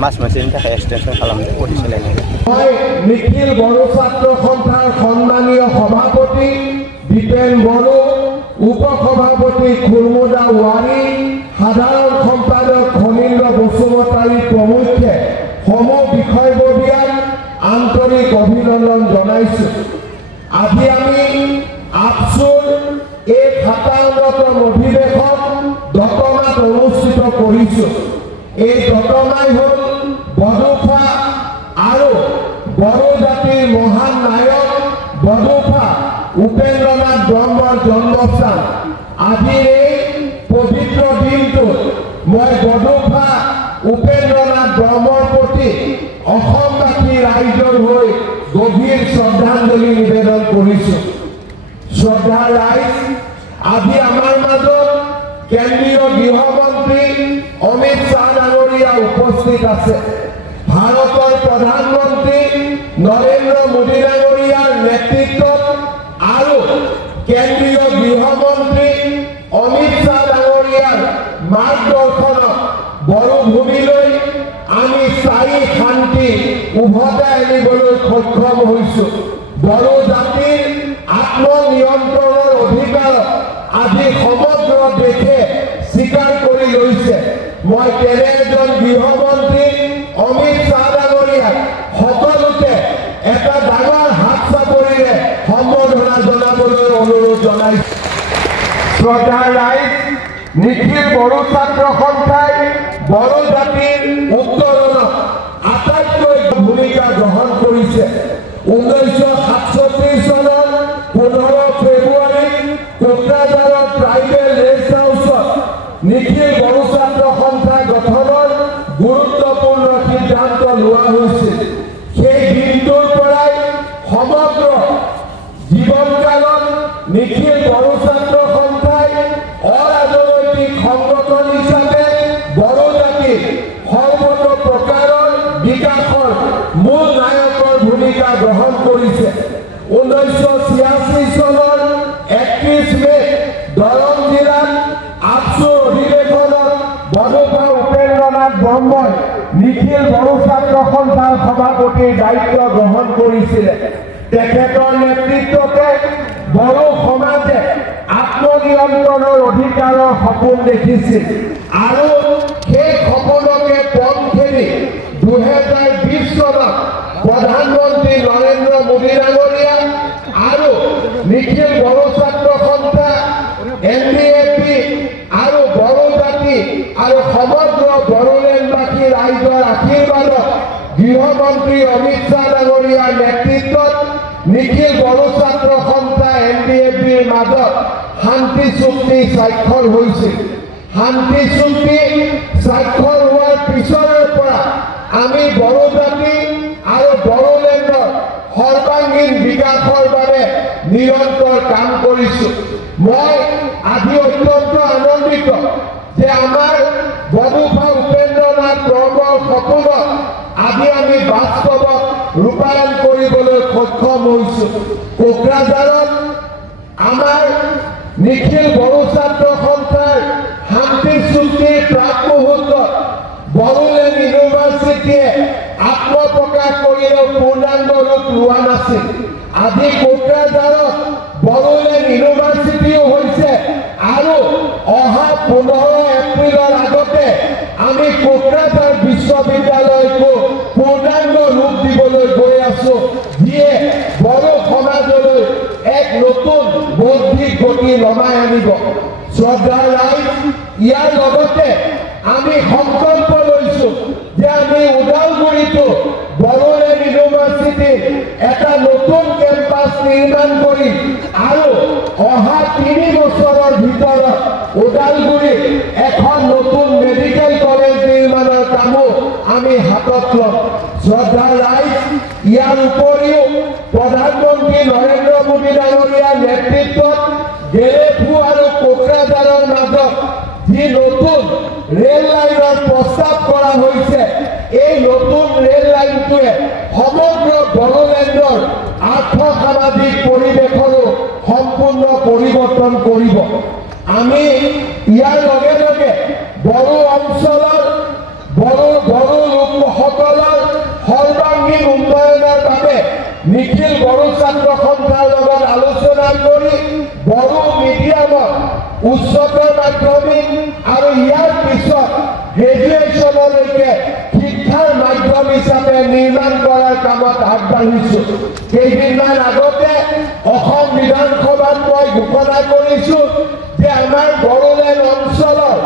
मास मोनसेनि थाखाय एक्सटेनसन खालामदों बडि सोलायनायखौ निखिल बर' ছাত্ৰ সন্থাৰ সম্মানীয় সভাপতি দীপেন বড়ো উপসভাপতি খুৰমুদা ওয়াৰি সাধাৰণ সম্পাদক খনীন্দ্ৰ বসুমতাৰী প্ৰমুখ্যে সমূহ বিষয়ববীয়াক আন্তৰিক অভিনন্দন জনাইছোঁ। আজি আমি আপচুৰ এই 57তম অধিৱেশন দতমাত অনুষ্ঠিত কৰিছোঁ। এই দতমাই হ'ল বড়োফা আৰু বড়ো জাতিৰ মহান নায়ক বড়োফা উপেন্দ্ৰনাথ ব্ৰহ্মৰ জন্মস্থান। আজিৰ এই পবিত্ৰ দিনটোত মই বড়োফা উপেন্দ্ৰনাথ ব্ৰহ্মৰ প্ৰতি অসমবাসী ৰাইজৰ হৈ গভীৰ শ্ৰদ্ধাঞ্জলি নিবেদন কৰিছোঁ। শ্ৰদ্ধা ৰাইজ, আজি আমাৰ মাজত কেন্দ্ৰীয় গৃহমন্ত্ৰী অমিত শ্বাহ ডাঙৰীয়া উপস্থিত আছে। ভাৰতৰ প্ৰধানমন্ত্ৰী নৰেন্দ্ৰ মোদী ডাঙৰীয়াৰ নেতৃত্বত আৰু কেন্দ্ৰীয় গৃহমন্ত্ৰী অমিত শ্বাহ ডাঙৰীয়াৰ মাৰ্গদৰ্শনত বড়ো ভূমিলৈ আমি স্থায়ী শান্তি উভতাই আনিবলৈ সক্ষম হৈছোঁ। বড়ো জাতিৰ আত্মনিয়ন্ত্ৰণৰ অধিকাৰ আজি সমগ্ৰ দেশে স্বীকাৰ কৰি লৈছে। মই তেনে এজন গৃহমন্ত্ৰী অমিত শ্বাহ ডাঙৰীয়াক সকলোকে এটা ডাঙৰ হাত চাপৰিৰে সম্বৰ্ধনা জনাবলৈ অনুৰোধ জনাইছোঁ। শ্ৰদ্ধা ৰাইজ, নিখিল বড়ো ছাত্ৰ সন্থাই বড়ো জাতিৰ উত্তৰণত আটাইতকৈ ভূমিকা গ্ৰহণ কৰিছে। 1967 চনৰ 15 ফেব্ৰুৱাৰীত কোকৰাঝাৰৰ ট্ৰাইবেল ৰেষ্ট হাউচত নিখিল বড়ো ছাত্ৰ সন্থা গঠনৰ গুৰুত্বপূৰ্ণ সিদ্ধান্ত লোৱা হৈছিল। সেই দিনটোৰ পৰাই সমগ্ৰ জীৱনকালত নিখিল বড়ো ছাত্ৰ সন্থাই অৰাজনৈতিক সংগঠন হিচাপে বড়ো জাতিৰ সৰ্বতো প্ৰকাৰৰ বিকাশৰ মূল নায়কৰ ভূমিকা গ্ৰহণ কৰিছে। 1986 চনৰ 31 মে দৰং জিলাত আপচুৰ অধিৱেশনত বড়োফা উপেন্দ্ৰনাথ ব্ৰহ্মই নিখিল বড়ো ছাত্ৰ সন্থাৰ সভাপতিৰ দায়িত্ব গ্ৰহণ কৰিছিলে। তেখেতৰ নেতৃত্বতে বড়ো সমাজে আত্মনিয়ন্ত্ৰণৰ অধিকাৰৰ সপোন দেখিছিল আৰু সেই সপোনকে পথ খেলি 2020 চনত প্ৰধানমন্ত্ৰী নৰেন্দ্ৰ মোদী ডাঙৰীয়া আৰু নিখিল বড়ো ছাত্ৰ সন্থা NDAP আৰু বড়ো জাতি আৰু সমগ্ৰ বড়োলেণ্ডবাসী ৰাইজৰ আশীৰ্বাদত গৃহমন্ত্ৰী অমিত শ্বাহ ডাঙৰীয়াৰ নেতৃত্বত নিখিল বড়ো ছাত্ৰ সন্থা NDAPৰ মাজত শান্তি চুক্তি স্বাক্ষৰ হৈছিল। শান্তি চুক্তি স্বাক্ষৰ হোৱাৰ পিছৰে পৰা আমি বড়ো জাতি আৰু বড়োলেণ্ডৰ সৰ্বাংগীন বিকাশৰ বাবে নিৰন্তৰ কাম কৰিছোঁ। মই আজি অত্যন্ত আনন্দিত যে আমাৰ বড়োফা উপেন্দ্ৰনাথ ব্ৰহ্মৰ সপোনক আজি আমি বাস্তৱত ৰূপায়ণ কৰিবলৈ সক্ষম হৈছোঁ। কোকৰাঝাৰত আমাৰ নিখিল বড়ো ছাত্ৰ সন্থাৰ শান্তি চুক্তিৰ প্ৰাক মুহূৰ্তত বড়োলেণ্ড ইউনিভাৰ্চিটিয়ে আত্মপ্ৰকাশ কৰিলেও পূৰ্ণাংগ ৰূপ লোৱা নাছিল। আজি কোকৰাঝাৰত বড়োলেণ্ড ইউনিভাৰ্চিটিও হৈছে আৰু অহা 15 এপ্ৰিলৰ আগতে আমি কোকৰাঝাৰ বিশ্ববিদ্যালয়কো পূৰ্ণাংগ ৰূপ দিবলৈ গৈ আছোঁ, যিয়ে বড়ো সমাজলৈ এক নতুন বৌদ্ধিক গতি নমাই আনিব। শ্ৰদ্ধা ৰাইজ, ইয়াৰ লগতে আমি সংকল্প লৈছোঁ যে আমি ওদালগুৰিতো বড়োলেণ্ড ইউনিভাৰ্চিটিৰ এটা নতুন কেম্পাছ নিৰ্মাণ কৰিম আৰু অহা 3 বছৰৰ ভিতৰত ওদালগুৰিত এখন নতুন মেডিকেল কলেজ নিৰ্মাণৰ কামো আমি হাতত ল'ম। শ্ৰদ্ধা ৰাইজ, ইয়াৰ উপৰিও প্ৰধানমন্ত্ৰী নৰেন্দ্ৰ মোদী ডাঙৰীয়াৰ নেতৃত্বত গেলেফু আৰু কোকৰাঝাৰৰ মাজত যি নতুন ৰেল লাইনৰ প্ৰস্তাৱ কৰা হৈছে, এই নতুন ৰেল লাইনটোৱে সমগ্ৰ বড়োলেণ্ডৰ আৰ্থ-সামাজিক পৰিৱেশৰো সম্পূৰ্ণ পৰিৱৰ্তন কৰিব। আমি ইয়াৰ লগে লগে বড়ো অঞ্চলৰ বড়ো লোক ছাত্ৰ সন্থাৰ লগত আলোচনা কৰি বড়ো মিডিয়ামত উচ্চতৰ মাধ্যমিক আৰু ইয়াৰ পিছত গ্ৰেজুৱেশ্যনলৈকে শিক্ষাৰ মাধ্যম হিচাপে নিৰ্মাণ কৰাৰ কামত আগবাঢ়িছো। কেইদিনমান আগতে অসম বিধানসভাত মই ঘোষণা কৰিছো যে আমাৰ বড়োলেণ্ড অঞ্চলৰ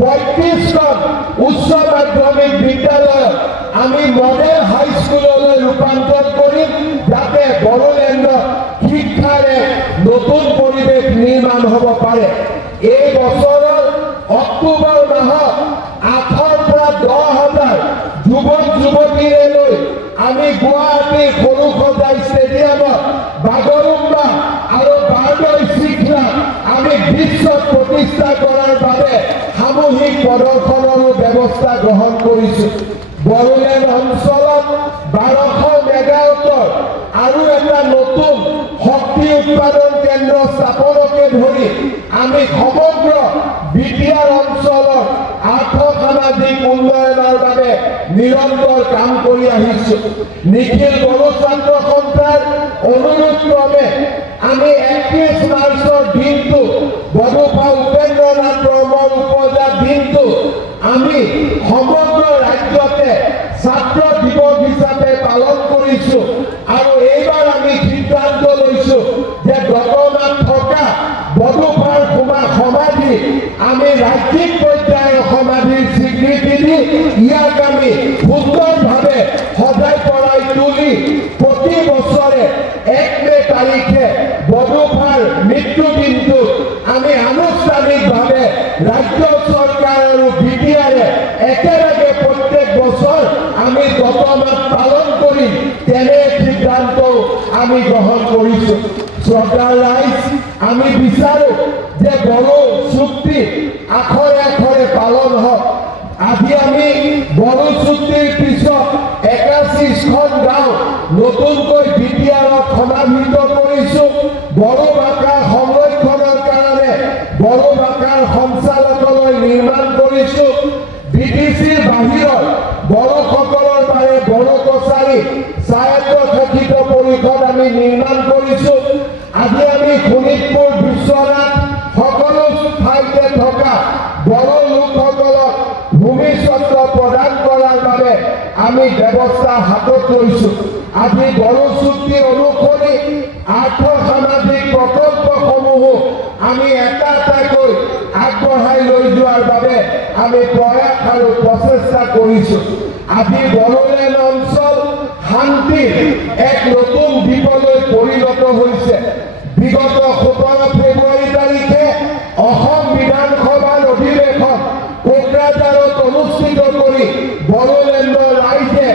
৩৫খন উচ্চ মাধ্যমিক বিদ্যালয় আমি মডেল হাইস্কুললৈ ৰূপান্তৰ কৰিম, যাতে বড়োলেণ্ডত শিক্ষাৰ নতুন পৰিৱেশ নিৰ্মাণ হ'ব পাৰে। এই বছৰৰ অক্টোবৰ মাহত ৮ৰ পৰা ১০,০০০ যুৱক যুৱতীৰে লৈ আমি গুৱাহাটীৰ সৰুসজাই ষ্টেডিয়ামত বাগৰুম্বা আৰু বাৰদৈ শৃংখলা আমি বিশ্বত প্ৰতিষ্ঠা কৰাৰ বাবে সামূহিক প্ৰদৰ্শনৰো ব্যৱস্থা গ্ৰহণ কৰিছো। বড়োলেণ্ড অঞ্চলত ১২০০ মেগাৱাটৰ আৰু এটা নতুন শক্তি উৎপাদন কেন্দ্ৰ স্থাপনকে ধৰি আমি সমগ্ৰ বিটিআৰ অঞ্চলৰ আৰ্থ-সামাজিক উন্নয়নৰ বাবে নিৰন্তৰ কাম কৰি আহিছো। নিখিল বড়ো ছাত্ৰ সন্থাৰ অনুৰোধ ক্ৰমে আমি ৩১ মাৰ্চৰ দিনটো বড়োফা উপেন্দ্ৰনাথ বৰ্মন উপজা দিনটো আমি সমগ্ৰ ৰাজ্যতে ছাত্ৰ দিৱস হিচাপে পালন কৰিছো। আৰু এইবাৰ আমি সিদ্ধান্ত লৈছো যে দতমাত থকা বড়োফাৰ সমাধি আমি ৰাজ্যিক পৰ্যায়ৰ সমাধিৰ স্বীকৃতি দি ইয়াক আমি সুন্দৰভাৱে সজাই পৰাই তুলি প্ৰতি বছৰে ১ মে তাৰিখে বড়োফাৰ মৃত্যু দিনটোত আমি আনুষ্ঠানিকভাৱে ৰাজ্য চৰকাৰ আৰু বিটিআৰে একেলগে প্ৰত্যেক বছৰ আমি দতমাত পালন কৰিম, তেনে সিদ্ধান্ত আমি গ্ৰহণ কৰিছো। শ্ৰদ্ধাৰ ৰাইজ, আমি বিচাৰো যে বড়ো চুক্তি আখৰে আখৰে পালন হওক। আজি আমি বড়ো চুক্তিৰ পিছত ৮১খন গাঁও নতুনকৈ বিটিআৰত সমাহিত কৰিছো। বড়ো ভাষাৰ সংৰক্ষণৰ কাৰণে বড়ো ভাষাৰ সঞ্চালকালয় নিৰ্মাণ কৰিছো। বিটিচিৰ বাহিৰত বড়োসকলৰ বাবে বড়ো কছাৰী স্বায়ত্তশাসিত পৰিষদ আমি নিৰ্মাণ কৰিছো। আজি আমি শোণিতপুৰ, বিশ্বনাথ সকলো ঠাইতে থকা বড়ো লোকসকলক ভূমিস্বত্ব প্ৰদান কৰাৰ বাবে আমি ব্যৱস্থা হাতত লৈছো। আজি বড়ো চুক্তি অনুসৰি আৰ্থ-সামাজিক প্ৰকল্পসমূহো আমি এটা এটাকৈ আগবঢ়াই লৈ যোৱাৰ বাবে আমি প্ৰয়াস আৰু প্ৰচেষ্টা কৰিছো। আজি বড়োলেণ্ড অঞ্চল শান্তিৰ এক নতুন দ্বীপলৈ পৰিণত হৈছে। বিগত ১৭ ফেব্ৰুৱাৰী তাৰিখে অসম বিধানসভাৰ অধিৱেশন কোকৰাঝাৰত অনুষ্ঠিত কৰি বড়োলেণ্ডৰ ৰাইজে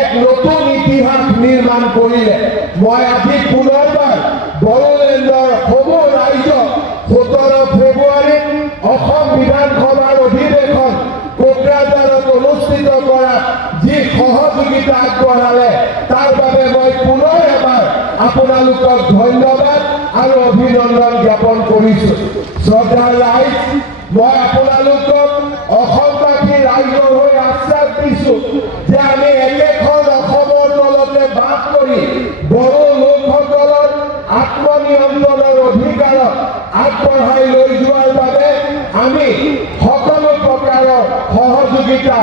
এক নতুন ইতিহাস নিৰ্মাণ কৰিলে। মই আজি পুনৰবাৰ বড়োলেণ্ডৰ সমূহ ৰাইজক ১৭ ফেব্ৰুৱাৰীত অসম বিধানসভাৰ অধিৱেশন কোকৰাঝাৰত অনুষ্ঠিত কৰাত যি সহযোগিতা আগবঢ়ালে তাৰ বাবে মই পুনৰ এবাৰ আপোনালোকক ধন্যবাদ আৰু অভিনন্দন জ্ঞাপন কৰিছো। শ্ৰদ্ধাৰ ৰাইজ, মই আপোনালোকক অসমবাসী ৰাইজৰ হৈ আশ্বাস দিছো যে আমি একেখন অসমৰ তলতে বাস কৰি বড়ো লোকসকলৰ আত্মনিয়ন্ত্ৰণৰ অধিকাৰক আগবঢ়াই লৈ যোৱাৰ বাবে আমি সকলো প্ৰকাৰৰ সহযোগিতা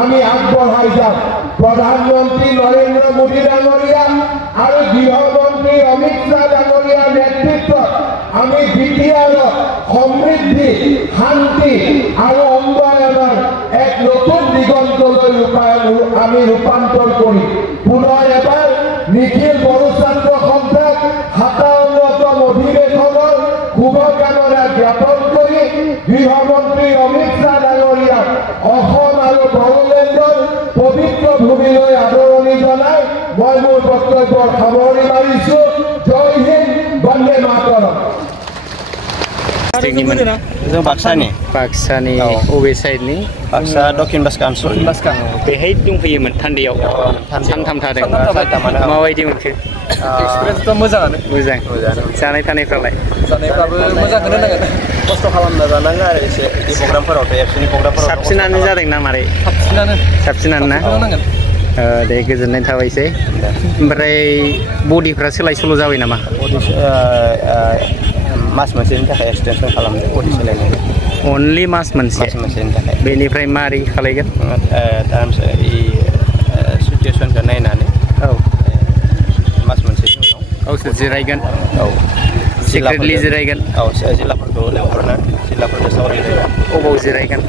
আমি আগবঢ়াই যাম। প্ৰধানমন্ত্ৰী নৰেন্দ্ৰ মোদী ডাঙৰীয়া আৰু গৃহমন্ত্ৰী অমিত শ্বাহ ডাঙৰীয়াৰ নেতৃত্বত আমি বিটিআৰত সমৃদ্ধি, শান্তি আৰু উন্নয়নৰ এক নতুন দিগন্তলৈ আমি ৰূপান্তৰ কৰিম। পুনৰ এবাৰ নিখিল বড়ো ছাত্ৰ সন্থাক ৫৭তম অধিৱেশনৰ শুভকামনা জ্ঞাপন কৰি গৃহমন্ত্ৰী অমিত শ্বাহ ডাঙৰীয়াক অসম আৰু বড়োলেণ্ডৰ পবিত্ৰ ভূমিলৈ আদৰণি জনাই মই মোৰ বক্তব্যৰ সামৰণি মাৰিছো। জয় হিন্দ, বন্দে মাতৰম। जों बाक्सानि अबे साइडनि? बाक्सा दक्षिण बाक्सा ओनसोल। बेहाय दंफैयोमोन थान्दैयाव सानथाम थादों। माबायदि मोनखो? एक्सपिरियेन्सथ' मोजाङानो। मोजां। जानाय थानायफ्रालाय? जानायफ्राबो मोजांखौनो होनांगोन। खस्थ' खालामना जानांगौ आरो एसे बिदि प्रग्रामफोरावथ' एबसुनि प्रग्रामफोराव साबसिनानो जादों ना मारै? साबसिनानो ना? होनांगोन। दे गोजोननाय थाबायसै ओमफ्राय बडिफ्रा सोलाय सोल' जाबाय नामा मास मोनसेनि थाखाय एक्सटेनसन खालामदों बडि सोलायनाय अनलि मास मोनसेनि थाखाय बेनिफ्राय मारै खालायगोन टार्म्स सिचुवेसनखौ नायनानै औ मास मोनसेनि उनाव गावसोर जिरायगोन औ सिक्रेटलि जिरायगोन औ जिल्लाफोरखौ लेंहरनानै जिल्लाफोरखौ सावरायगोन अबाव जिरायगोन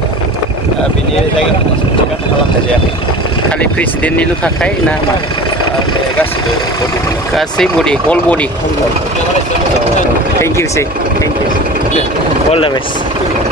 बिनि जायगाखौ थिरांथा खालामनाय जायाखै खालि प्रेसिडेन्टनिल' थाखाय ना मा गासिबो बडिखौनो गासै बडि हल बडि थेंक इउ सै thank you all the best